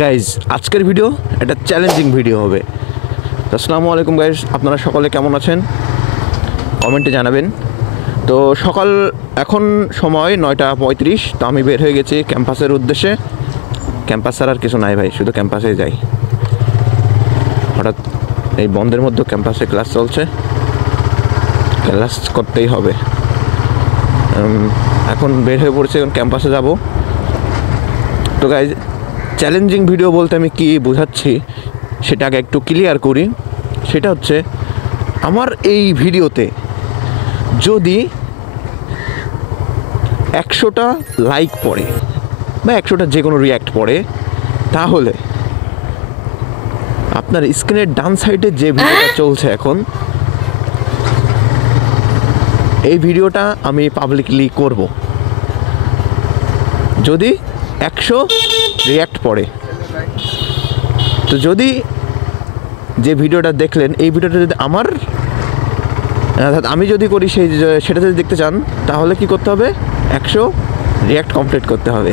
Guys আজকের video একটা challenging video হবে। আসসালামু আলাইকুম গাইজ, আপনারা সকলে কেমন আছেন কমেন্টে জানাবেন। তো এখন সময় 9:35। তো আমি বের হয়ে গেছি ক্যাম্পাসের উদ্দেশ্যে। ক্যাম্পাস ছাড়া আর কিছু নাই ভাই, শুধু ক্যাম্পাসে যাই। হঠাৎ এই বন্ধের মধ্যে ক্যাম্পাসে ক্লাস চলছে, ক্লাস করতেই হবে। এখন বের হয়ে পড়ছে, এখন ক্যাম্পাসে যাব। তো গাইজ চ্যালেঞ্জিং ভিডিও বলতে আমি কি বোঝাচ্ছি সেটাকে একটু ক্লিয়ার করি। সেটা হচ্ছে, আমার এই ভিডিওতে যদি 100টা লাইক পড়ে বা 100টা যে কোনো রিয়্যাক্ট পড়ে, তাহলে আপনার স্ক্রিনের ডান সাইডে যে ভিডিওটা চলছে এখন, এই ভিডিওটা আমি পাবলিকলি করব। যদি 100 রিয়্যাক্ট পড়ে, তো যদি যে ভিডিওটা দেখলেন এই ভিডিওটা যদি আমি যদি করি সেটা যদি দেখতে চান, তাহলে কি করতে হবে? 100 রিয়্যাক্ট কমপ্লিট করতে হবে।